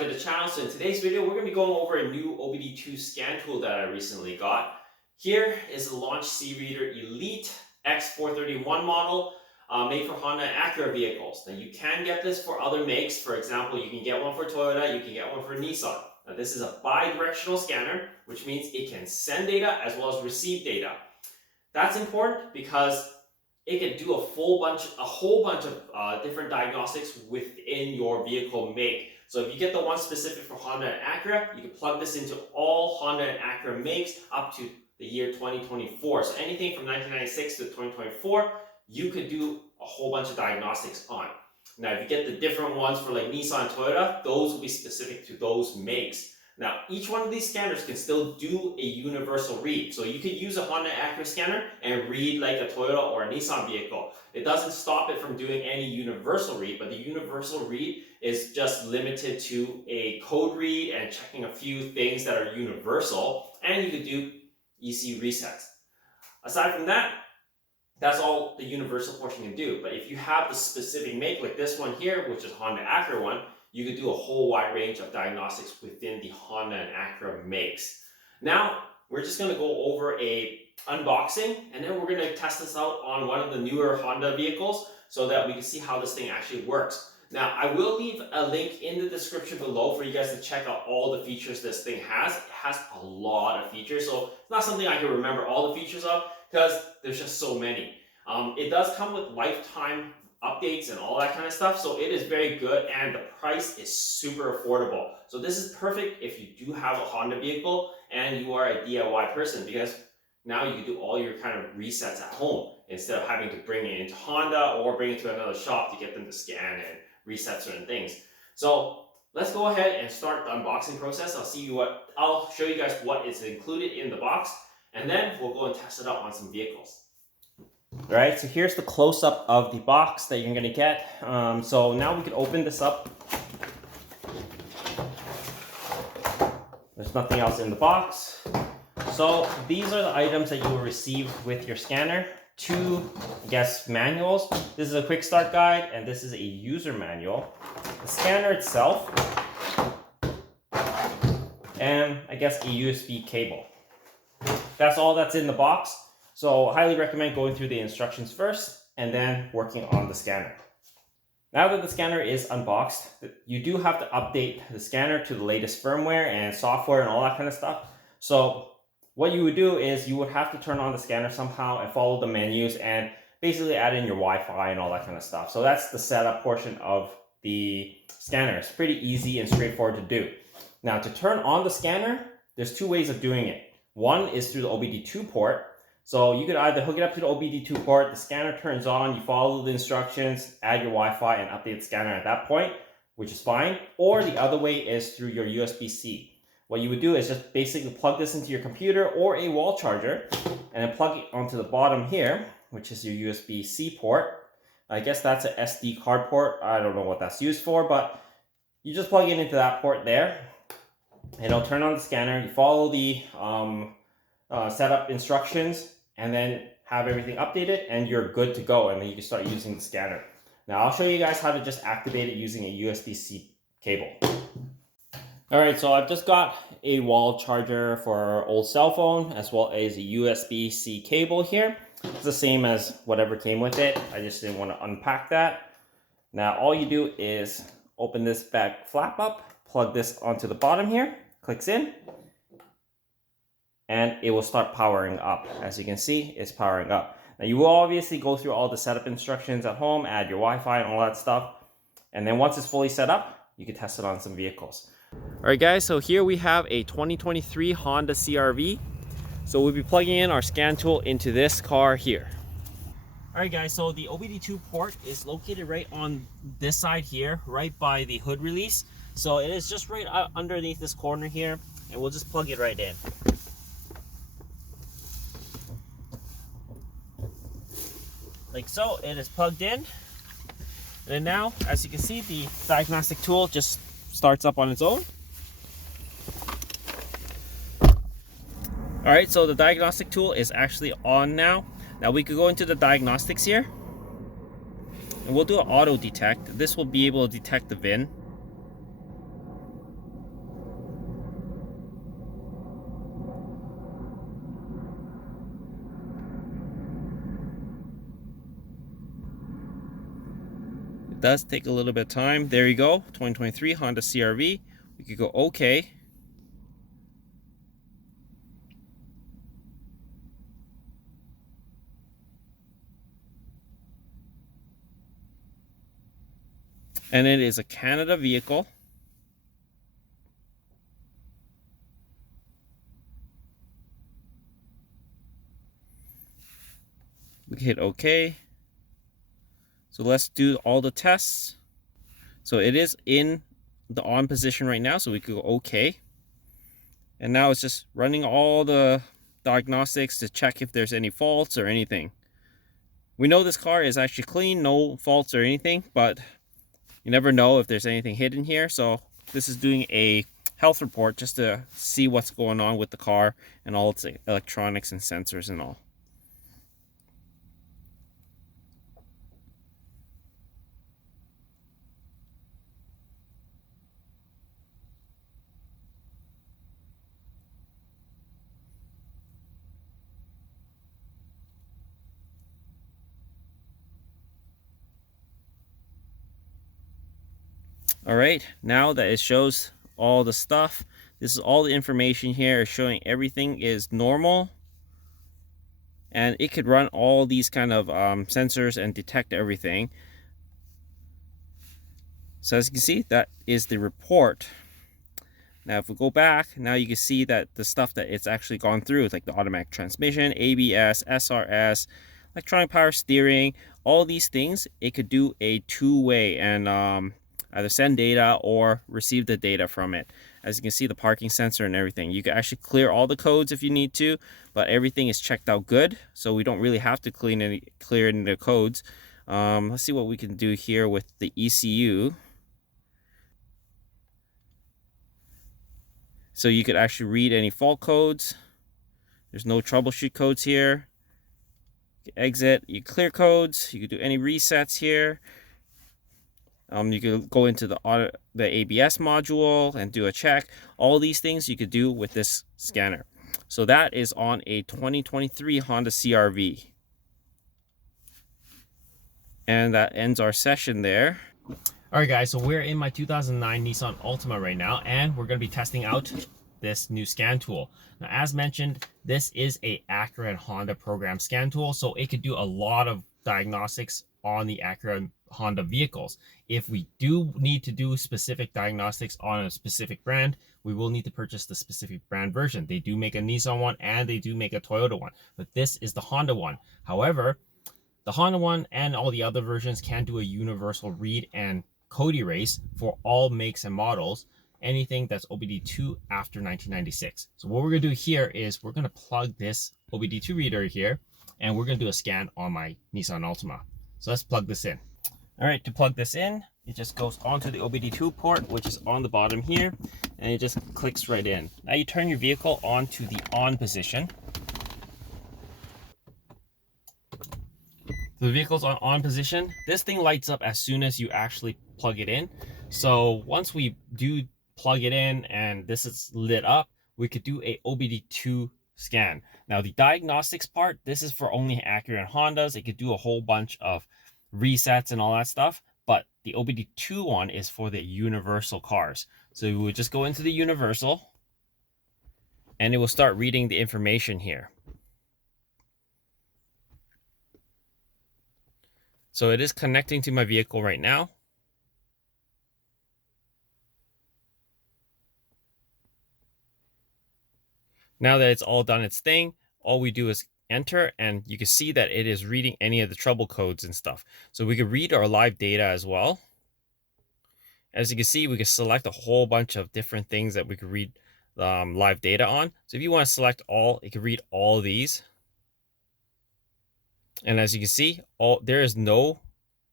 to the channel. So in today's video, we're going to be going over a new OBD2 scan tool that I recently got. Here is the Launch C-Reader Elite X431 model made for Honda and Acura vehicles. Now you can get this for other makes. For example, you can get one for Toyota, you can get one for Nissan. Now this is a bi-directional scanner, which means it can send data as well as receive data. That's important because it can do a whole bunch of different diagnostics within your vehicle make. So if you get the one specific for Honda and Acura, you can plug this into all Honda and Acura makes up to the year 2024. So anything from 1996 to 2024, you could do a whole bunch of diagnostics on. Now, if you get the different ones for like Nissan and Toyota, those will be specific to those makes. Now, each one of these scanners can still do a universal read. So you could use a Honda Acura scanner and read like a Toyota or a Nissan vehicle. It doesn't stop it from doing any universal read, but the universal read is just limited to a code read and checking a few things that are universal, and you could do ECU resets. Aside from that, that's all the universal portion can do. But if you have the specific make, like this one here, which is Honda Acura one, you could do a whole wide range of diagnostics within the Honda and Acura makes. Now, we're just going to go over a unboxing, and then we're going to test this out on one of the newer Honda vehicles so that we can see how this thing actually works. Now, I will leave a link in the description below for you guys to check out all the features this thing has. It has a lot of features, so it's not something I can remember all the features of because there's just so many. It does come with lifetime updates and all that kind of stuff, so it is very good, and the price is super affordable. So this is perfect if you do have a Honda vehicle and you are a DIY person, because now you can do all your kind of resets at home instead of having to bring it into Honda or bring it to another shop to get them to scan and reset certain things. So let's go ahead and start the unboxing process. I'll show you guys what is included in the box, and then we'll go and test it out on some vehicles. All right, so here's the close-up of the box that you're gonna get. So now we can open this up. There's nothing else in the box. So these are the items that you will receive with your scanner. Two, I guess, manuals. This is a quick start guide, and this is a user manual. The scanner itself, and I guess a USB cable. That's all that's in the box. So I highly recommend going through the instructions first and then working on the scanner. Now that the scanner is unboxed, you do have to update the scanner to the latest firmware and software and all that kind of stuff. So what you would do is you would have to turn on the scanner somehow and follow the menus and basically add in your Wi-Fi and all that kind of stuff. So that's the setup portion of the scanner. It's pretty easy and straightforward to do. Now, to turn on the scanner, there's two ways of doing it. One is through the OBD2 port. So you could either hook it up to the OBD2 port, the scanner turns on, you follow the instructions, add your Wi-Fi and update the scanner at that point, which is fine. Or the other way is through your USB-C. What you would do is just basically plug this into your computer or a wall charger and then plug it onto the bottom here, which is your USB-C port. I guess that's an SD card port. I don't know what that's used for, but you just plug it into that port there. It'll turn on the scanner. You follow the setup instructions and then have everything updated, and you're good to go, and then you can start using the scanner. Now I'll show you guys how to just activate it using a USB-C cable. Alright, so I've just got a wall charger for old cell phone as well as a USB-C cable here. It's the same as whatever came with it. I just didn't want to unpack that. Now all you do is open this back flap up, plug this onto the bottom here, clicks in, and it will start powering up. As you can see, it's powering up. Now you will obviously go through all the setup instructions at home, add your Wi-Fi and all that stuff. And then once it's fully set up, you can test it on some vehicles. All right guys, so here we have a 2023 Honda CRV. So we'll be plugging in our scan tool into this car here. All right guys, so the OBD2 port is located right on this side here, right by the hood release. So it is just right underneath this corner here, and we'll just plug it right in. Like so, it is plugged in. And then now, as you can see, the diagnostic tool just starts up on its own. Alright, so the diagnostic tool is actually on now. Now we could go into the diagnostics here. And we'll do an auto detect. This will be able to detect the VIN. It does take a little bit of time. There you go, 2023 Honda CRV. We could go okay. And it is a Canada vehicle. We can hit OK. So let's do all the tests. So it is in the on position right now, so we could go OK. And now it's just running all the diagnostics to check if there's any faults or anything. We know this car is actually clean, no faults or anything, but you never know if there's anything hidden here. So this is doing a health report just to see what's going on with the car and all its electronics and sensors and all. All right, now that it shows all the stuff, this is all the information here, showing everything is normal. And it could run all these kind of sensors and detect everything. So as you can see, that is the report. Now if we go back, now you can see that the stuff that it's actually gone through is like the automatic transmission, ABS, SRS, electronic power steering, all these things. It could do a two-way and either send data or receive the data from it. As you can see, the parking sensor and everything. You can actually clear all the codes if you need to, but everything is checked out good, so we don't really have to clear any of the codes. Let's see what we can do here with the ECU. So you could actually read any fault codes. There's no troubleshoot codes here. You can exit, you clear codes, you can do any resets here. You could go into the ABS module and do a check. All these things you could do with this scanner. So that is on a 2023 Honda CRV. And that ends our session there. All right, guys, so we're in my 2009 Nissan Altima right now, and we're going to be testing out this new scan tool. Now, as mentioned, this is a Acura and Honda program scan tool, so it could do a lot of diagnostics on the Acura and Honda vehicles. If we do need to do specific diagnostics on a specific brand, we will need to purchase the specific brand version. They do make a Nissan one and they do make a Toyota one, but this is the Honda one. However, the Honda one and all the other versions can do a universal read and code erase for all makes and models, anything that's OBD2 after 1996. So what we're going to do here is we're going to plug this OBD2 reader here, and we're going to do a scan on my Nissan Altima. So let's plug this in. All right, to plug this in, it just goes onto the OBD2 port, which is on the bottom here, and it just clicks right in. Now you turn your vehicle onto the on position. The vehicle's on position. This thing lights up as soon as you actually plug it in. So once we do plug it in and this is lit up, we could do a OBD2 scan. Now the diagnostics part, this is for only Acura and Hondas. It could do a whole bunch of resets and all that stuff, but the OBD2 one is for the universal cars. So we would just go into the universal and it will start reading the information here. So it is connecting to my vehicle right now. Now that it's all done its thing, all we do is enter, and you can see that it is reading any of the trouble codes and stuff. So we could read our live data as well. As you can see, we can select a whole bunch of different things that we could read live data on. So if you want to select all, it could read all these. And as you can see, there is no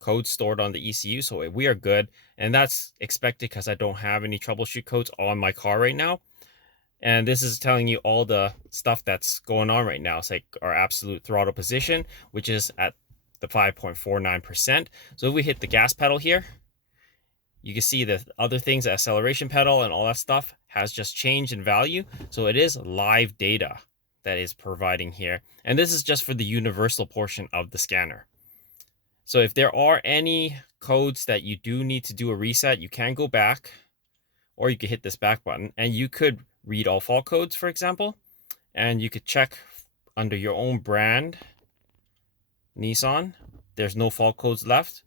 code stored on the ECU, so we are good. And that's expected because I don't have any troubleshoot codes on my car right now. And this is telling you all the stuff that's going on right now. It's like our absolute throttle position, which is at the 5.49%. So if we hit the gas pedal here, you can see the other things, the acceleration pedal and all that stuff has just changed in value. So it is live data that is providing here. And this is just for the universal portion of the scanner. So if there are any codes that you do need to do a reset, you can go back, or you could hit this back button and you could read all fault codes, for example, and you could check under your own brand, Nissan, there's no fault codes left.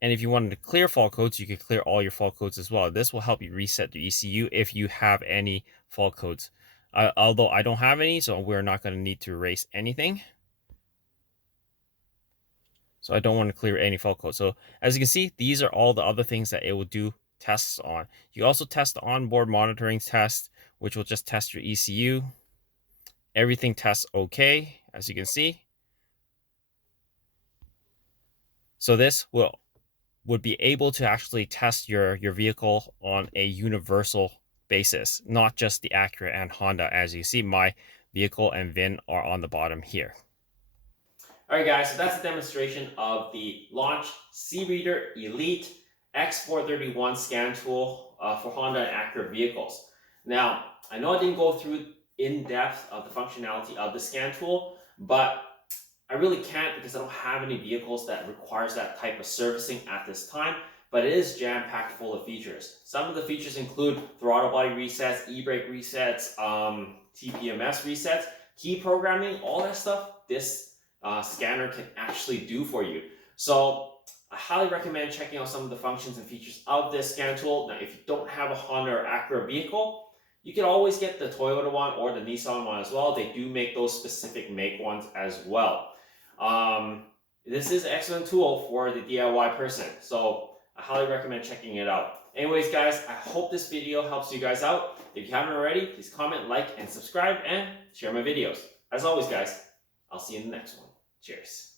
And if you wanted to clear fault codes, you could clear all your fault codes as well. This will help you reset the ECU if you have any fault codes. Although I don't have any, so we're not going to need to erase anything. So I don't want to clear any fault codes. So as you can see, these are all the other things that it will do tests on. You also test the onboard monitoring test, which will just test your ECU. Everything tests okay, as you can see. So this would be able to actually test your vehicle on a universal basis, not just the Acura and Honda. As you see, my vehicle and VIN are on the bottom here. Alright guys, so that's a demonstration of the launch C-Reader Elite X431 scan tool for Honda and Acura vehicles. Now, I know I didn't go through in depth of the functionality of the scan tool, but I really can't because I don't have any vehicles that requires that type of servicing at this time, but it is jam-packed full of features. Some of the features include throttle body resets, e-brake resets, TPMS resets, key programming, all that stuff. This scanner can actually do for you. So I highly recommend checking out some of the functions and features of this scan tool. Now, if you don't have a Honda or Acura vehicle, you can always get the Toyota one or the Nissan one as well. They do make those specific make ones as well. This is an excellent tool for the DIY person, so I highly recommend checking it out. Anyways, guys, I hope this video helps you guys out. If you haven't already, please comment, like, and subscribe, and share my videos. As always, guys, I'll see you in the next one. Cheers.